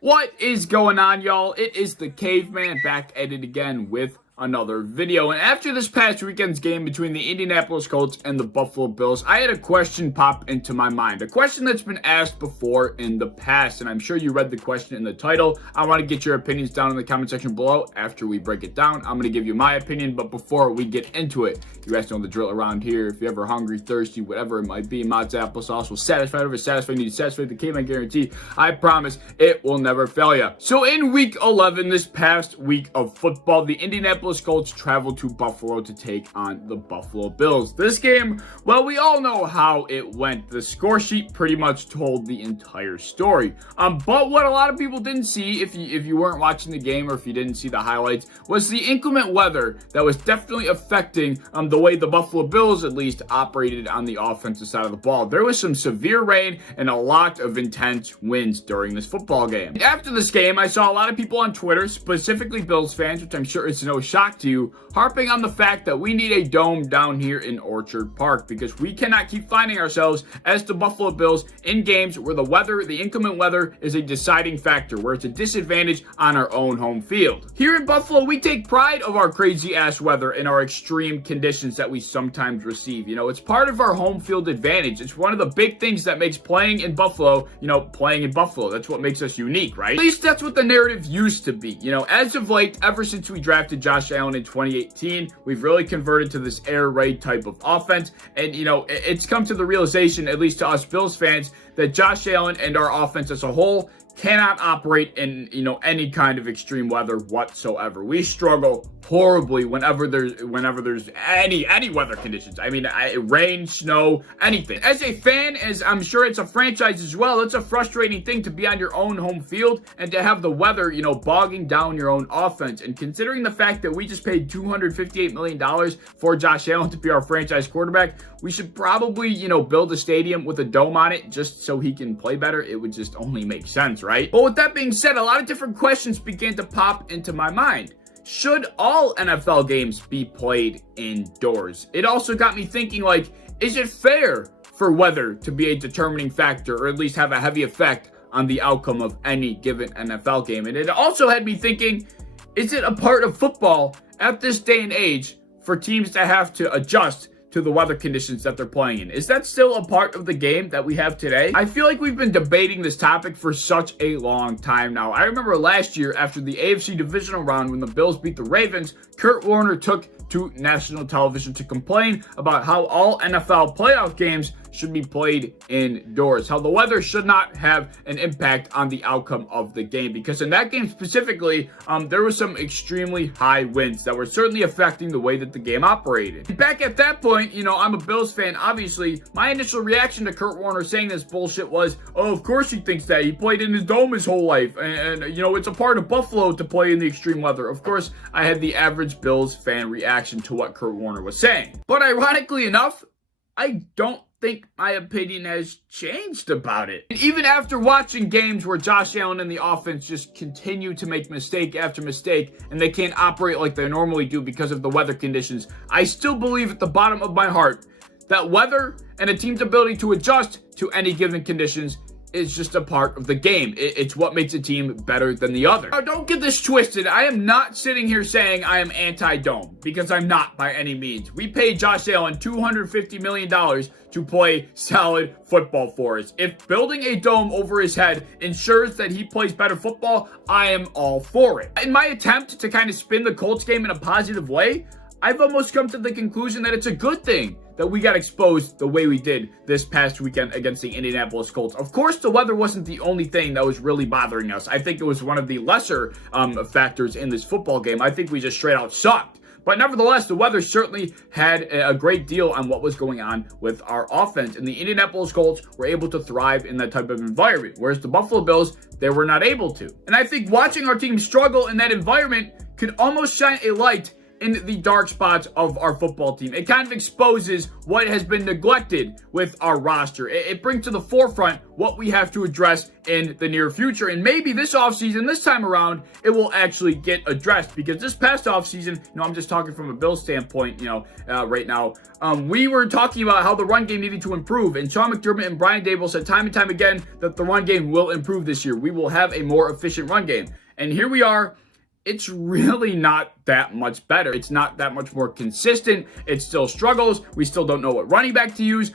What is going on, y'all? It is the Caveman back at it again with another video. And after this past weekend's game between the Indianapolis Colts and the Buffalo Bills, I had a question pop into my mind. A question that's been asked before in the past, and I'm sure you read the question in the title. I want to get your opinions down in the comment section below. After we break it down, I'm going to give you my opinion, but before we get into it, you guys know the drill around here. If you're ever hungry, thirsty, whatever it might be, Mott's applesauce will satisfy whatever satisfying needs. Satisfy the Caveman guarantee. I promise it will never fail you. So in week 11, this past week of football, the Indianapolis Colts traveled to Buffalo to take on the Buffalo Bills. This game, well, we all know how it went. The score sheet pretty much told the entire story. But what a lot of people didn't see, if you weren't watching the game or if you didn't see the highlights, was the inclement weather that was definitely affecting the way the Buffalo Bills, at least, operated on the offensive side of the ball. There was some severe rain and a lot of intense winds during this football game. After this game, I saw a lot of people on Twitter, specifically Bills fans, which I'm sure is no shock to you, harping on the fact that we need a dome down here in Orchard Park because we cannot keep finding ourselves as the Buffalo Bills in games where the weather, the inclement weather, is a deciding factor, where it's a disadvantage on our own home field. Here in Buffalo, we take pride of our crazy ass weather and our extreme conditions that we sometimes receive. You know, it's part of our home field advantage. It's one of the big things that makes playing in Buffalo, playing in Buffalo. That's what makes us unique, right? At least that's what the narrative used to be. You know, as of late, ever since we drafted Josh Allen in 2018, we've really converted to this air raid type of offense. And, it's come to the realization, at least to us Bills fans, that Josh Allen and our offense as a whole cannot operate in, any kind of extreme weather whatsoever. We struggle horribly whenever there's any weather conditions. I mean, rain, snow, anything. As a fan, as I'm sure it's a franchise as well, it's a frustrating thing to be on your own home field and to have the weather, bogging down your own offense. And considering the fact that we just paid $258 million for Josh Allen to be our franchise quarterback, we should probably, build a stadium with a dome on it just so he can play better. It would just only make sense, right? But with that being said, a lot of different questions began to pop into my mind. Should all NFL games be played indoors? It also got me thinking, is it fair for weather to be a determining factor, or at least have a heavy effect on the outcome of any given NFL game? And it also had me thinking, is it a part of football at this day and age for teams to have to adjust to the weather conditions that they're playing in? Is that still a part of the game that we have today? I feel like we've been debating this topic for such a long time now. I remember last year after the AFC divisional round when the Bills beat the Ravens, Kurt Warner took to national television to complain about how all NFL playoff games should be played indoors, how the weather should not have an impact on the outcome of the game, because in that game specifically, there was some extremely high winds that were certainly affecting the way that the game operated. And back at that point, I'm a Bills fan, obviously. My initial reaction to Kurt Warner saying this bullshit was, oh, of course he thinks that. He played in his dome his whole life, and it's a part of Buffalo to play in the extreme weather. Of course, I had the average Bills fan reaction to what Kurt Warner was saying. But ironically enough, I don't think my opinion has changed about it. And even after watching games where Josh Allen and the offense just continue to make mistake after mistake and they can't operate like they normally do because of the weather conditions, I still believe at the bottom of my heart that weather and a team's ability to adjust to any given conditions is just a part of the game. It's what makes a team better than the other. Now, don't get this twisted. I am not sitting here saying I am anti-dome, because I'm not by any means. We paid Josh Allen $250 million to play solid football for us. If building a dome over his head ensures that he plays better football, I am all for it. In my attempt to kind of spin the Colts game in a positive way, I've almost come to the conclusion that it's a good thing that we got exposed the way we did this past weekend against the Indianapolis Colts. Of course, the weather wasn't the only thing that was really bothering us. I think it was one of the lesser factors in this football game. I think we just straight out sucked. But nevertheless, the weather certainly had a great deal on what was going on with our offense. And the Indianapolis Colts were able to thrive in that type of environment, whereas the Buffalo Bills, they were not able to. And I think watching our team struggle in that environment could almost shine a light in the dark spots of our football team. It kind of exposes what has been neglected with our roster. It brings to the forefront what we have to address in the near future. And maybe this offseason, this time around, it will actually get addressed, because this past offseason, I'm just talking from a Bills standpoint, right now, we were talking about how the run game needed to improve. And Sean McDermott and Brian Daboll said time and time again that the run game will improve this year. We will have a more efficient run game. And here we are. It's really not that much better. It's not that much more consistent. It still struggles. We still don't know what running back to use.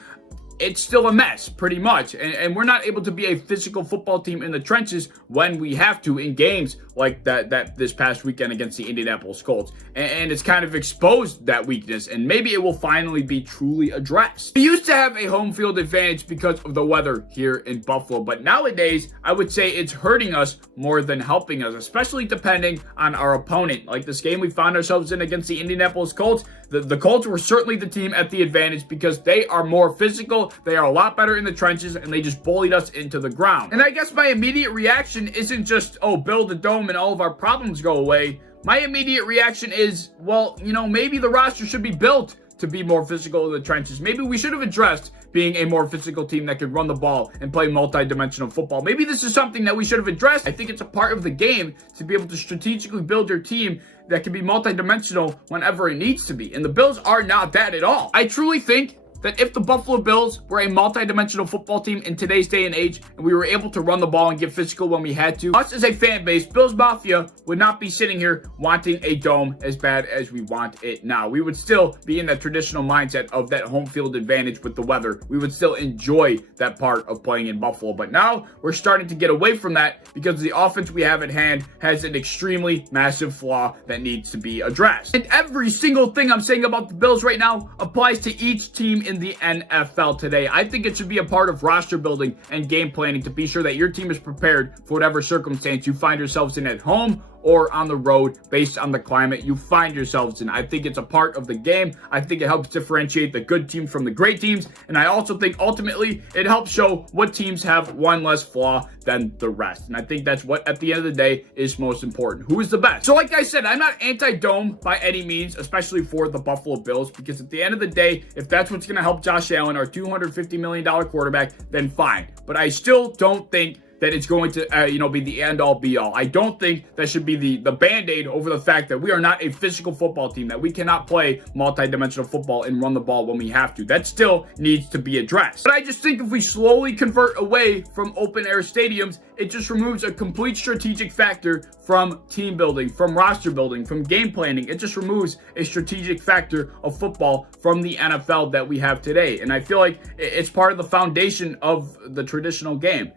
It's still a mess, pretty much. And we're not able to be a physical football team in the trenches when we have to in games like that this past weekend against the Indianapolis Colts. And it's kind of exposed that weakness, and maybe it will finally be truly addressed. We used to have a home field advantage because of the weather here in Buffalo, but nowadays, I would say it's hurting us more than helping us, especially depending on our opponent. Like this game we found ourselves in against the Indianapolis Colts, the Colts were certainly the team at the advantage because they are more physical, they are a lot better in the trenches, and they just bullied us into the ground. And I guess my immediate reaction isn't just, oh, build a dome and all of our problems go away. My immediate reaction is, well, maybe the roster should be built to be more physical in the trenches. Maybe we should have addressed being a more physical team that could run the ball and play multi-dimensional football. Maybe this is something that we should have addressed. I think it's a part of the game to be able to strategically build your team that can be multi-dimensional whenever it needs to be. And the Bills are not that at all. I truly think that if the Buffalo Bills were a multi-dimensional football team in today's day and age, and we were able to run the ball and get physical when we had to, us as a fan base, Bills Mafia, would not be sitting here wanting a dome as bad as we want it now. We would still be in that traditional mindset of that home field advantage with the weather. We would still enjoy that part of playing in Buffalo. But now we're starting to get away from that because the offense we have at hand has an extremely massive flaw that needs to be addressed. And every single thing I'm saying about the Bills right now applies to each team in the NFL today. I think it should be a part of roster building and game planning to be sure that your team is prepared for whatever circumstance you find yourselves in at home or on the road based on the climate you find yourselves in. I think it's a part of the game. I think it helps differentiate the good teams from the great teams. And I also think ultimately it helps show what teams have one less flaw than the rest. And I think that's what at the end of the day is most important. Who is the best? So like I said, I'm not anti-dome by any means, especially for the Buffalo Bills, because at the end of the day, if that's what's going to help Josh Allen, our $250 million quarterback, then fine. But I still don't think that it's going to, be the end-all, be-all. I don't think that should be the Band-Aid over the fact that we are not a physical football team, that we cannot play multi-dimensional football and run the ball when we have to. That still needs to be addressed. But I just think if we slowly convert away from open-air stadiums, it just removes a complete strategic factor from team building, from roster building, from game planning. It just removes a strategic factor of football from the NFL that we have today. And I feel like it's part of the foundation of the traditional game.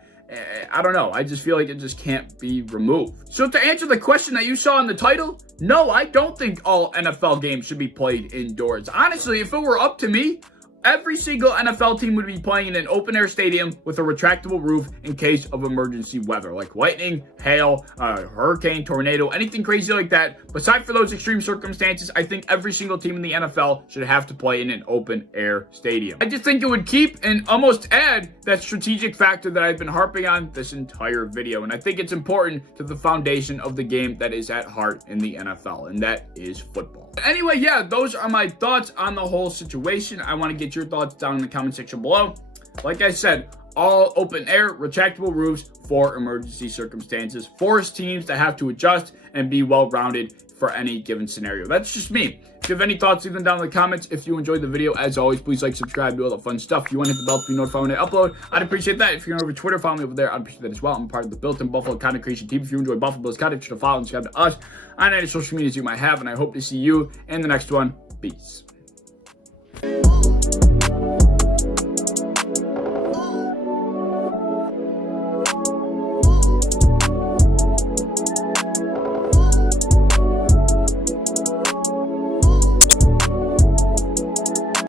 I don't know. I just feel like it just can't be removed. So to answer the question that you saw in the title, no, I don't think all NFL games should be played indoors. Honestly, if it were up to me, every single NFL team would be playing in an open-air stadium with a retractable roof in case of emergency weather, like lightning, hail, hurricane, tornado, anything crazy like that. Aside from those extreme circumstances, I think every single team in the NFL should have to play in an open-air stadium. I just think it would keep and almost add that strategic factor that I've been harping on this entire video. And I think it's important to the foundation of the game that is at heart in the NFL, and that is football. Anyway, yeah, those are my thoughts on the whole situation. I want to get your thoughts down in the comment section below. Like I said, all open air, retractable roofs for emergency circumstances. Force teams that have to adjust and be well-rounded for any given scenario. That's just me. If you have any thoughts, leave them down in the comments. If you enjoyed the video, as always, please like, subscribe, do all the fun stuff. If you want to hit the bell to be notified when I upload, I'd appreciate that. If you're over Twitter, follow me over there. I'd appreciate that as well. I'm part of the Built-in Buffalo content creation team. If you enjoy Buffalo Bills content, you should follow and subscribe to us on any social medias you might have. And I hope to see you in the next one. Peace.